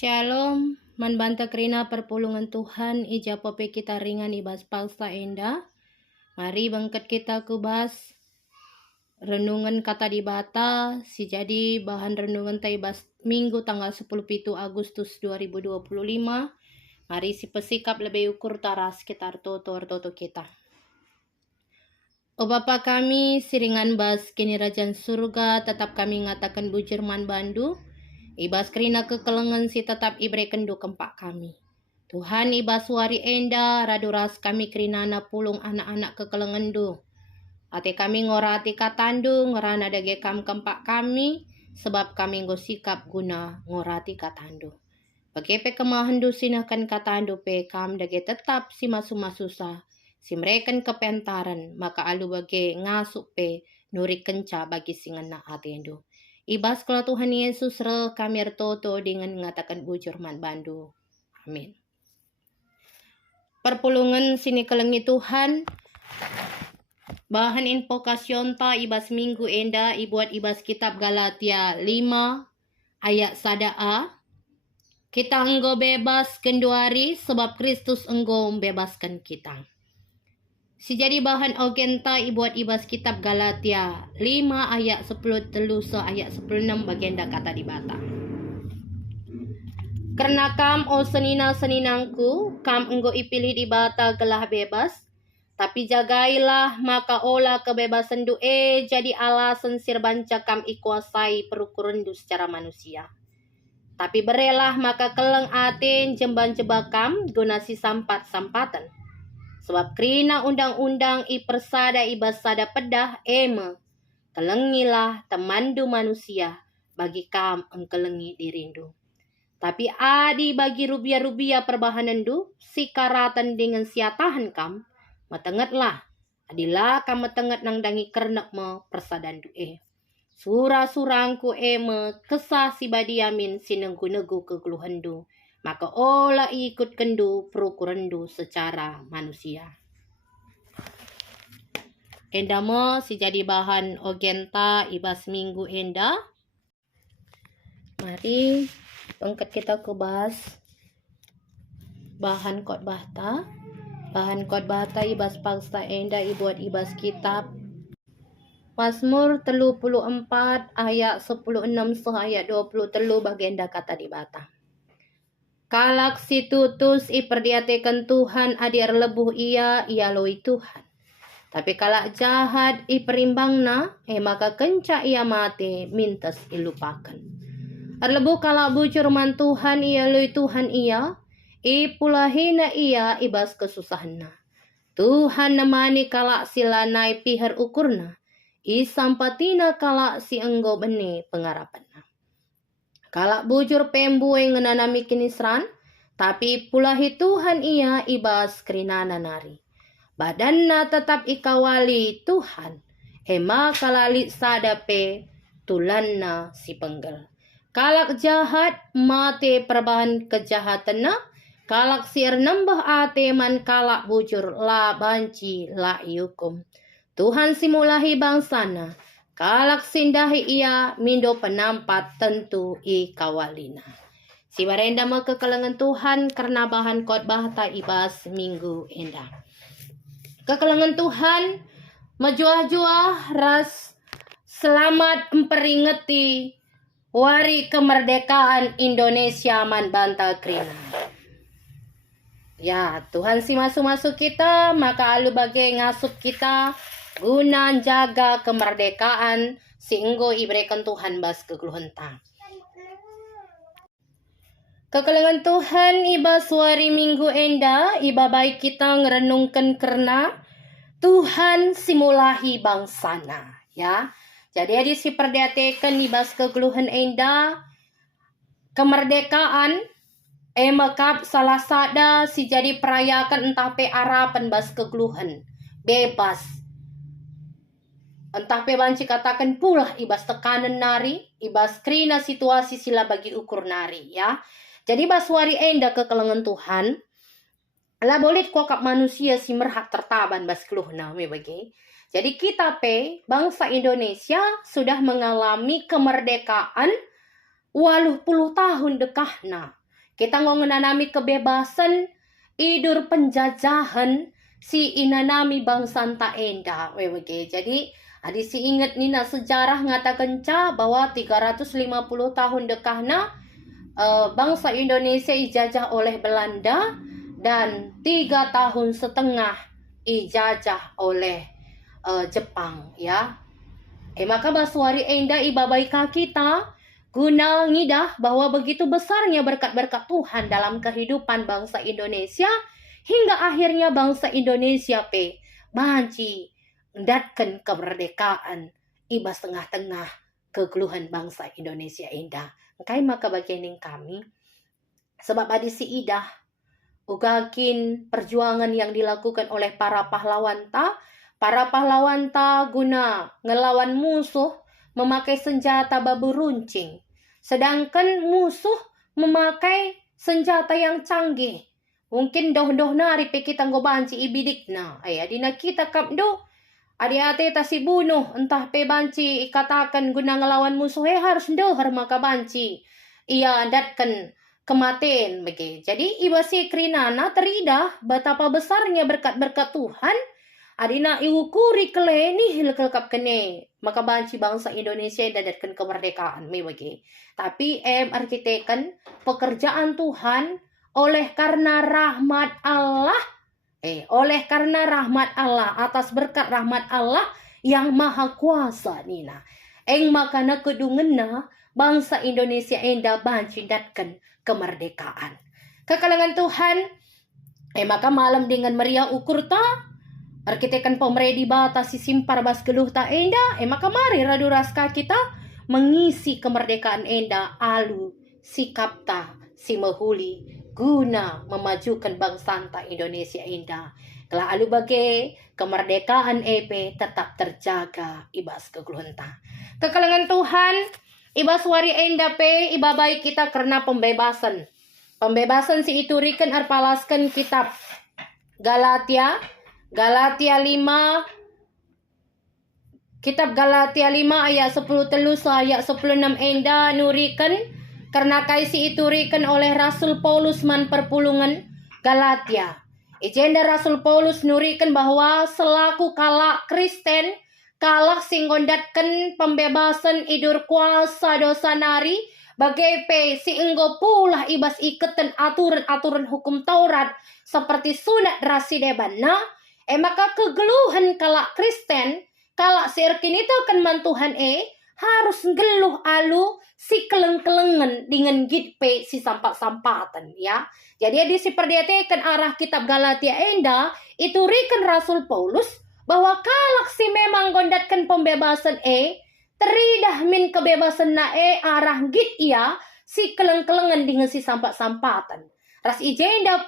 Shalom, manbanta kerina perpulungan Tuhan, ija pope kita ringan ibas palsa enda. Mari bangkat kita kubas renungan kata di bata, si jadi bahan renungan taibas Minggu tanggal 10 Agustus 2025. Mari si pesikap lebih ukur taras sekitar toto kita. O Bapa kami, siringan bas kini rajan surga, tetap kami ngatakan bujur man bandu. Ibas kerina kekelengan si tetap ibre kendu kempak kami. Tuhan ibas wari enda raduras kami kerina na pulung anak-anak kekelengan du. Ate kami ngorati katandu ngorana dage kam kempak kami sebab kami ngosikap guna ngorati katandu. Bagepe kemahandu sinakan katandu pe kam dage tetap si masu-masusa si mereken kepentaran maka alu bage ngasuk pe nuri kenca bagi singan na atendu. Ibas kalau Tuhan Yesus re kami toto dengan mengatakan bujur man bandu. Amin. Perpulungan sini kelengi Tuhan. Bahan invokasyon ta ibas minggu enda ibuat ibas kitab Galatia 5 ayat 1a. Kita enggo bebas kenduari sebab Kristus enggo membebaskan kita. Si jadi bahan ogenta ibuat ibas kitab Galatia 5 ayat 10 telu se ayat 16 bagenda kata di bata. Karena kam o senina-seninangku, kam enggo ipilih di bata gelah bebas, tapi jagailah maka olah kebebasan due jadi alasan sirbanca kam ikuasai perukuran du secara manusia. Tapi berelah maka keleng aten jemban jebakam donasi sampat-sampatan. Sebab kerina undang-undang i persada ibasada pedah eme. Kelengilah temandu manusia bagi kam engkelengi dirindu. Tapi adi bagi rubia-rubia perbahanan du, si karatan dengan siatahan kam, matengetlah. Adilah kam matenget nang dangi kernek me persadan du Surah-surangku eme kesah si badiamin sinenggu-negu kegeluhan du. Maka olah ikut kendu perukurandu secara manusia. Enda mo si jadi bahan ogenta ibas minggu enda. Mari bangkat kita kubas bahan khotbah ta. Bahan khotbah ta ibas palsa enda ibuat ibas kitab Mazmur 34 ayat 16 ayat 23 bagenda kata di bata. Kalak si tutus iperdiatekan Tuhan adir lebuh ia loi Tuhan. Tapi kalak jahat iperimbangna maka kenca ia mate mintas ilupakan. Arlebuh kalak bujur man Tuhan ia loi Tuhan ia ipulahina ia ibas kesusahanna. Tuhan nemani kalak silanai pihar ukurna isampatina kalak si enggo bene pengarapanna. Kalak bujur pembuai ngenanami kinisran, tapi pulahi Tuhan ia ibas kerinana nari. Badanna tetap ikawali Tuhan, ema kalali sadape tulanna si penggel. Kalak jahat mate perbahan kejahatanna, kalak siar nambah ate man kalak bujur la banci la yukum. Tuhan simulahi bangsana. Kalak sindahi ia mindo penampat tentu i kawalina. Si barenda me kekelengan Tuhan karena bahan khotbah ta ibas minggu enda. Kekelengan Tuhan mejuah-juah ras selamat memperingati Hari Kemerdekaan Indonesia man banta krina. Ya, Tuhan si masuk-masuk kita maka alu bagai ngasup kita guna jaga kemerdekaan sehingga ibrekan Tuhan bas kegeluhan ta. Kekelengan Tuhan iba suari minggu enda iba baik kita ngerenungkan karena Tuhan simulahi bangsana ya. Jadi adi si perdiatekan ibas kegeluhan enda kemerdekaan makap salah sada si jadi perayakan entah pe arapan bas kegeluhan bebas. Entah pe banci katakan pula ibas tekanan nari, ibas krina situasi sila bagi ukur nari ya. Jadi baswari enda kekelengan Tuhan, lah boleh kokap manusia si merhak tertaban bas keluhna me bagi. Jadi kita pe bangsa Indonesia sudah mengalami kemerdekaan 80 tahun dekahna. Kita ngongenanami kebebasan idur penjajahan si inanami bangsa ta enda. Jadi adi si ingat nina sejarah ngatakan bahwa 350 tahun dekahna bangsa Indonesia ijajah oleh Belanda dan 3 tahun setengah ijajah oleh Jepang ya. Maka baswari enda ibabaika kita guna ngidah bahwa begitu besarnya berkat-berkat Tuhan dalam kehidupan bangsa Indonesia hingga akhirnya bangsa Indonesia banci mendatkan kemerdekaan ibas tengah-tengah kegeluhan bangsa Indonesia indah. Kai maka bagian kami sebab adi si idah ugakin perjuangan yang dilakukan oleh para pahlawan ta guna ngelawan musuh memakai senjata babu runcing, sedangkan musuh memakai senjata yang canggih. Mungkin doh nari pe kita banci ibidikna. Adina kita kapdo adi-ate si bunuh entah pe banci ikatakan guna ngelawan musuh harus dohar maka banci ia datkan kematian bagi. Jadi ibasi krinana teridah betapa besarnya berkat-berkat Tuhan adina iukuri keleni hilkelkap kene maka banci bangsa Indonesia dadatkan kemerdekaan bagi. Tapi artitekan pekerjaan Tuhan oleh karena rahmat Allah oleh karena rahmat Allah atas berkat rahmat Allah yang maha kuasa nina makana kedungena bangsa Indonesia enda banci datkan kemerdekaan kekalangan Tuhan maka malam dengan meriah ukur ta arkitekan pemeredi bata si simpar bas geluh ta enda maka mari radu raska kita mengisi kemerdekaan enda alu sikap ta si mehuli guna memajukan bangsa ta Indonesia indah. Kalau alu bagai kemerdekaan tetap terjaga ibas kegeluhan ta. Kekalangan Tuhan ibas wari enda ibabai kita karena pembebasan. Pembebasan si iturikan arpalaskan kitab Galatia 5 kitab Galatia 5 ayat 10 telus ayat 16 enda nurikan karena kaisi iturikan oleh Rasul Paulus man perpulungan Galatia. Ijenda Rasul Paulus nurikan bahwa selaku kalak Kristen kalak singgondatkan pembebasan idur kuasa dosa nari bagai si enggo pulah ibas iketan aturan-aturan hukum Taurat seperti sunat rasi debana maka kegeluhan kalak Kristen kalak sirkin itu kan mantuhan harus geluh alu si keleng-kelengan dengan gitpe si sampak-sampatan ya. Jadi di si perdiatekan arah kitab Galatia enda itu rikan Rasul Paulus bahwa kalak si memang gondatkan pembebasan teridah min kebebasan na arah git ia si keleng-kelengan dengan si sampak-sampatan. Ras ijenda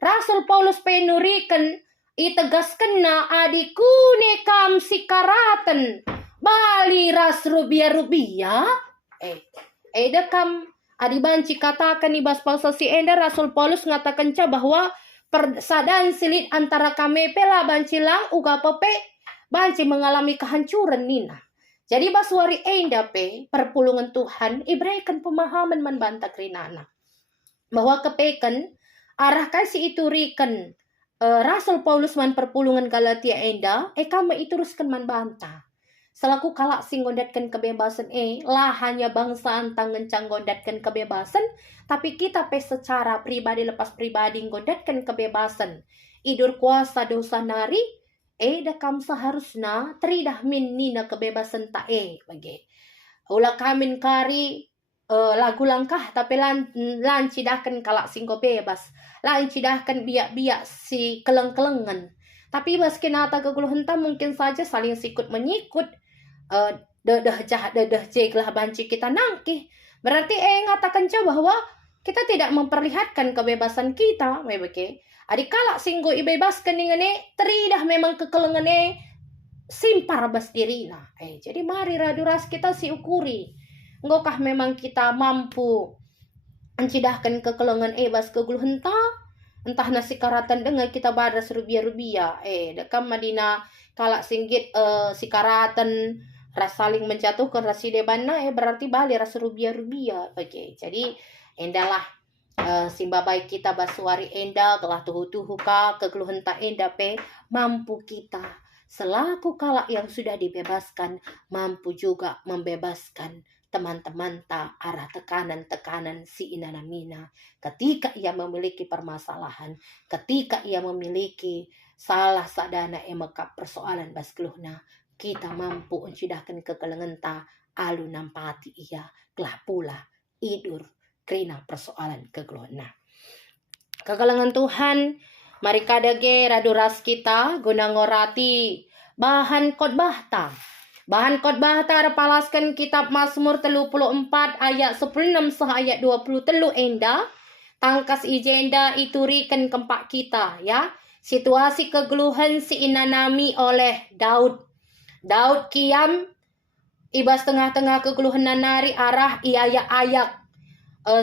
Rasul Paulus nurikan itegaskan na adikune kam si karatan bali ras rubia dekam adibanci katakan ibas palsa si enda Rasul Paulus ngatakan bahwa persadaan silit antara kami pela banci lang uga banci mengalami kehancuran nina. Jadi baswari enda perpulungan Tuhan iberikan pemahaman man banta krinana bahwa kepekan arah kasih iturikan Rasul Paulus man perpulungan Galatia enda kami ituruskan man banta selaku kalak sing gondatkan kebebasan lah hanya bangsa antang ngencang gondatkan kebebasan tapi kita secara pribadi lepas pribadi gondatkan kebebasan idur kuasa dosa nari dekam seharusnya teridah min nina kebebasan ta bagi ulah kamin kari lagu langkah tapi lan cidahkan kalak sing bebas lan cidahkan biak-biak si keleng-kelengan tapi bas kinata keguluhan mungkin saja saling sikut menyikut dedah jeglah banci kita nangkih berarti ngatakan bahwa kita tidak memperlihatkan kebebasan kita adik kalak singgo ibebaskan dengan teridah memang kekelengan simpar bas dirina jadi mari raduras kita si ukuri ngokah memang kita mampu mencidahkan kekelengan bas keguluhan entah nasi karatan dengan kita badas rubia dekam madina kalak singgit si karatan ras saling menjatuhkan rasi debana berarti bali ras rubia jadi endalah Simbabai kita basuari enda telah tuhu-tuhu ka kegeluhan tak enda pe mampu kita selaku kalak yang sudah dibebaskan mampu juga membebaskan teman-teman tak arah tekanan-tekanan si inanamina ketika ia memiliki permasalahan, ketika ia memiliki salah sadana emeka persoalan baskeluhna, kita mampu uncidahkan kekelengan ta alu nampati ia kelah pula idur krina persoalan kegeluhna. Kekalangan Tuhan, mari kadage raduras kita guna ngorati bahan khotbah ta. Bahan khotbah ta palaskan kitab Mazmur 34 ayat 16 sah ayat 23 enda. Tangkas ijenda iturikan kempak kita ya. Situasi kegeluhan si inanami oleh Daud. Daud kiam ibas tengah-tengah kegeluhan nanari arah iayak-ayak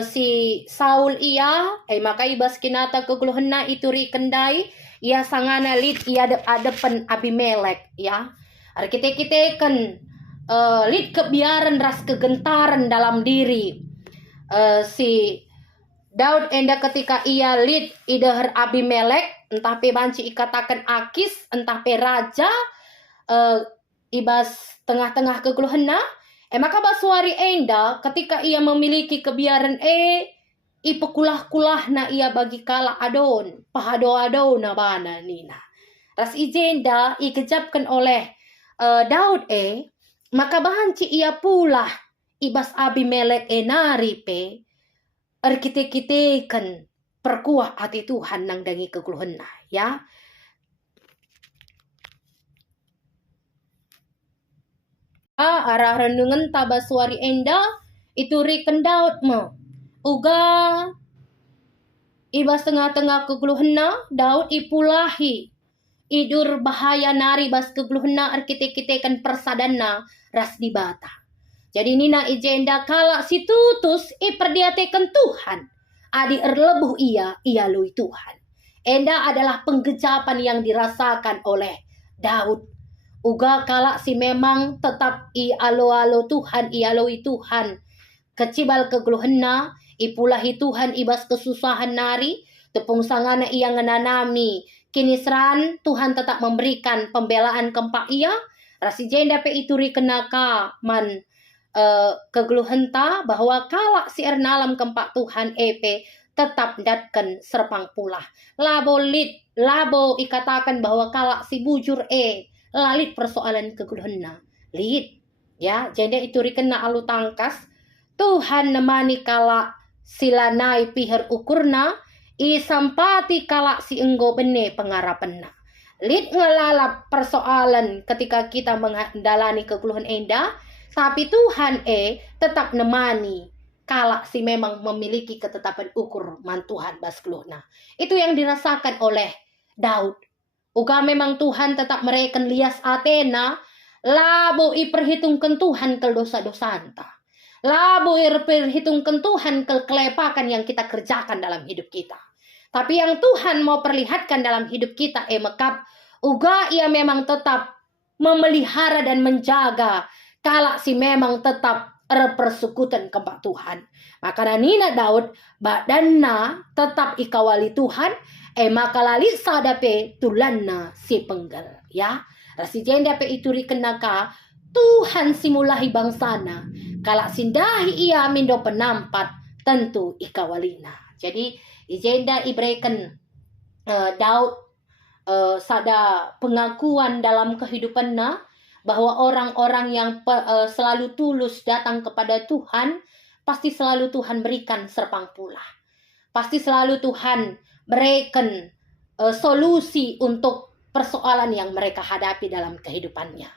si Saul ia maka ibas kinata kegeluhanna ituri kendai ia sangana lid ia adepan Abimelek ya. Kita kan lid kebiaran ras kegentaran dalam diri si Daud enda ketika ia lid idahar Abimelek entah pe banci ikatakan Akis entah pe raja ibas tengah-tengah kegeluhanna maka basuari enda ketika ia memiliki kebiaran ipekulah-kulah na ia bagi kala adon pahado-ado na bana nina ras ijenda ikejapkan oleh Daud maka bahanci ia pula ibas Abimelek nari pe arkite-kite kan perkuah hati Tuhan nang dangi kekuluhan na ya. Arah renungan tabaswari enda ituri Daud mo uga ibas tengah-tengah keguluhna Daud ipulahi idur bahaya nari bas keguluhna arkite-kite kan persadana ras dibata. Jadi nina ijenda kala si tutus iperdiatekan Tuhan adi erlebuh ia lui Tuhan. Enda adalah penggejapan yang dirasakan oleh Daud. Uga kala si memang tetap i alo-alo Tuhan, i aloi Tuhan. Kecibal kegeluhanna, ipulahi Tuhan ibas kesusahan nari, tepung sangana ia ngenanami. Kinisran Tuhan tetap memberikan pembelaan kempak ia, rasi jenda pe ituri kenaka man kegeluhenta bahwa kala si ernalam kempak Tuhan epe tetap datkan serpang pula. Labo ikatakan bahwa kala si bujur lalit persoalan kegeluhanna lid ya jenda ituri kena alu tangkas Tuhan nemani kala silanai pihar ukurna isampati kala si enggo bene pengarapenna lid ngelalap persoalan ketika kita menjalani kegeluhan enda tapi Tuhan tetap nemani kala si memang memiliki ketetapan ukur man Tuhan bas keluhna. Itu yang dirasakan oleh Daud. Uga memang Tuhan tetap mereken lias Athena, labo iperhitungkan Tuhan ke dosa-dosa anta. Labo iperhitungkan Tuhan ke kelepakan yang kita kerjakan dalam hidup kita. Tapi yang Tuhan mau perlihatkan dalam hidup kita mekap, uga ia memang tetap memelihara dan menjaga kala si memang tetap persekutan kempak Tuhan. Maka nina Daud badanna tetap ikawali Tuhan maka lali sadape tulanna si penggal ya rasi jenda pe ituri kenaka Tuhan simulahi bangsana kala sindahi ia mindo penampat tentu ikawalina. Jadi ijenda ibrekan Daud sada pengakuan dalam kehidupannya bahwa orang-orang yang selalu tulus datang kepada Tuhan pasti selalu Tuhan berikan serpang pula. Pasti selalu Tuhan berikan solusi untuk persoalan yang mereka hadapi dalam kehidupannya.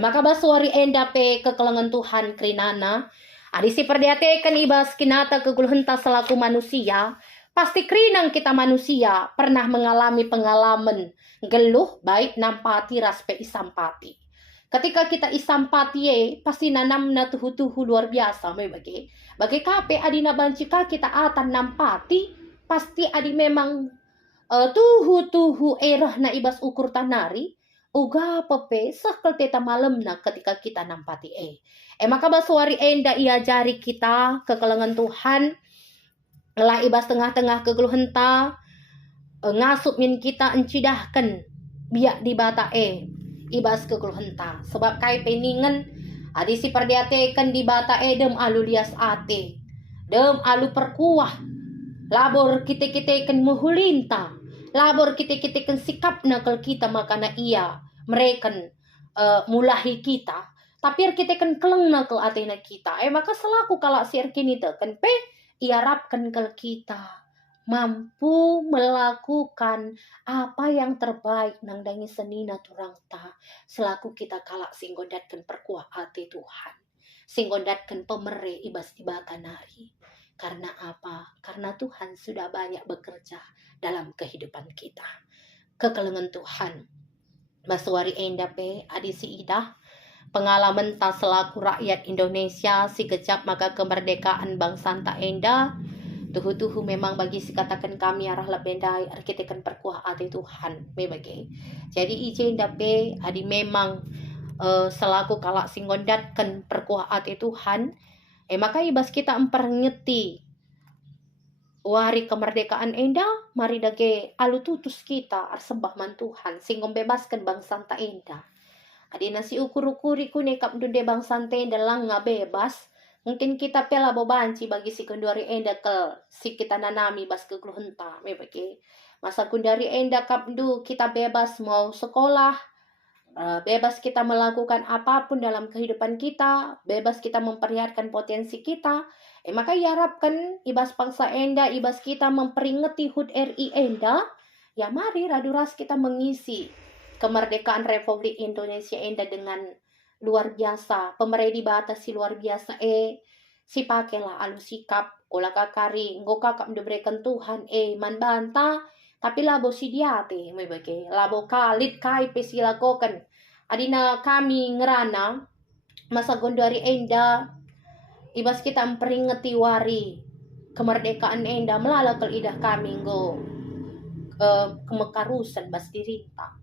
Maka basuari enda pe kekelengan Tuhan krinana adisi perdiatekan ibas kinata keguluhenta selaku manusia. Pasti krinang kita manusia pernah mengalami pengalaman geluh baik nampati raspe isampati. Ketika kita isampati pasti nanam na tuhu-tuhu luar biasa bagi kape adina bancika kita atan nampati pasti adi memang tuhu-tuhu erah na ibas ukur tanari uga pepe sakel teta malam na ketika kita nampati maka basuari enda ia jari kita kekelengan Tuhan Lah ibas tengah-tengah kegeluh henta ngasup min kita encidahkan biak di bata ibas kegeluh henta. Sebab kai peningan adi si perdiatekan di bata dem alu lias ate. Dem alu perkuah. Labor kita-kita kan muhulinta. Labor kita-kita kan sikap nakal kita makana iya mereka mulahi kita. Tapi kita kan keleng nakal atena kita. Maka selaku kalau si kini kan iarapkan ke kita mampu melakukan apa yang terbaik nang dangi senina turang ta selaku kita kalak singgondatkan perkuah ate Tuhan. Singgondatkan pemere ibas tibata nari. Karena apa? Karena Tuhan sudah banyak bekerja dalam kehidupan kita. Kekelengan Tuhan. Baswari endape adisi idah. Pengalaman ta selaku rakyat Indonesia si kecap maka kemerdekaan bangsa ta enda. Tuhu-tuhu memang bagi si katakan kami arah lebendai arkitekan perkuah ate Tuhan. Membagi. Jadi ije endape adi memang selaku kalak singgondatkan perkuah ate Tuhan. Maka ibas kita emperngerti wari kemerdekaan enda mari dage alu tutus kita arsembah man Tuhan singgon bebaskan bangsa ta enda. Adi nasi ukur-ukuri ku nekap dunde bangsa ta enda lang nga bebas. Mungkin kita pela bobanci bagi si kundari enda ke si kita nanami bas ke henta me bagi. Masa kundari enda kapdu kita bebas mau sekolah. Bebas kita melakukan apapun dalam kehidupan kita, bebas kita memperlihatkan potensi kita. Maka diharapkan ibas bangsa enda, ibas kita memperingati HUT RI enda, ya mari raduras kita mengisi kemerdekaan Republik Indonesia enda dengan luar biasa. Pemerintah dibatasi luar biasa si pakailah alu sikap, olah kakari, ngoka kap diberikan Tuhan man banta. Tapi labo si diate, may bagi. Labo kalit kai pesilakokan. Adina kami ngerana, masa gondari enda, ibas kita memperingati wari kemerdekaan enda, melalakal idah kami ngo kemekarusan bas dirita.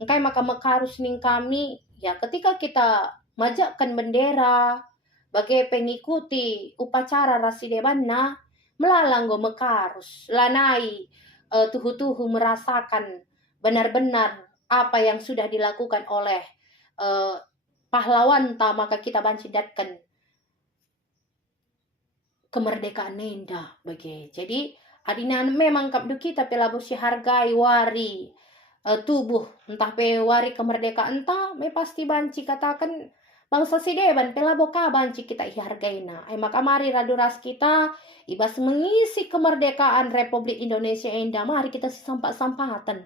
Engkai maka mekarus ning kami, ya ketika kita majakkan bendera, bagai pengikuti upacara rasidebanna, melalang go mekarus, lanai, tuhu-tuhu merasakan benar-benar apa yang sudah dilakukan oleh pahlawan ta maka kita banciddatkan kemerdekaan enda bagi. Jadi adina memang kapdu kita pelabo si hargai wari tubuh entah pe wari kemerdekaan ta me pasti banci katakan bangsa sideban pelabo ka banci kita ihargaina. Maka mari raduras kita ibas mengisi kemerdekaan Republik Indonesia enda, mari kita si sampat-sampatan.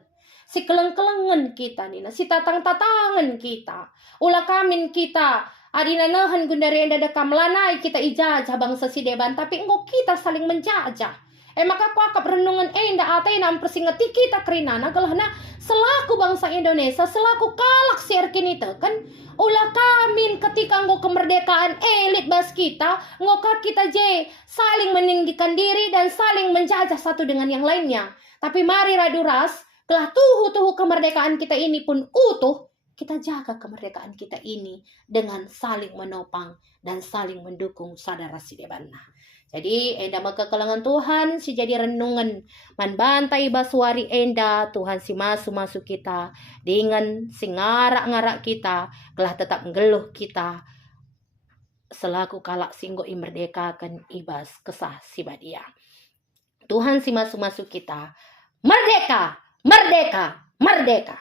Si keleng-kelengan kita nina, si tatang-tatangan kita. Ulah kamin kita, adina nahan gundari enda dekam lanai kita ijajah bangsa sideban, tapi engkau kita saling menjajah. Maka kuakap renungan enda atena mempersingati kita kerinana galahna selaku bangsa Indonesia, selaku kalak sirkin itu kan ulah kamin ketika engkau kemerdekaan elit bas kita, engkau kita je saling meninggikan diri dan saling menjajah satu dengan yang lainnya. Tapi mari raduras, telah tuhu-tuhu kemerdekaan kita ini pun utuh, kita jaga kemerdekaan kita ini dengan saling menopang dan saling mendukung saudara sidebanna. Jadi enda maka kelengan Tuhan si jadi renungan man bantai baswari enda Tuhan si masu kita dengan si ngarak-ngarak kita kelah tetap ngeluh kita selaku kalak singgo imerdekakan ibas kesah si badia. Tuhan si masu kita merdeka, merdeka, merdeka.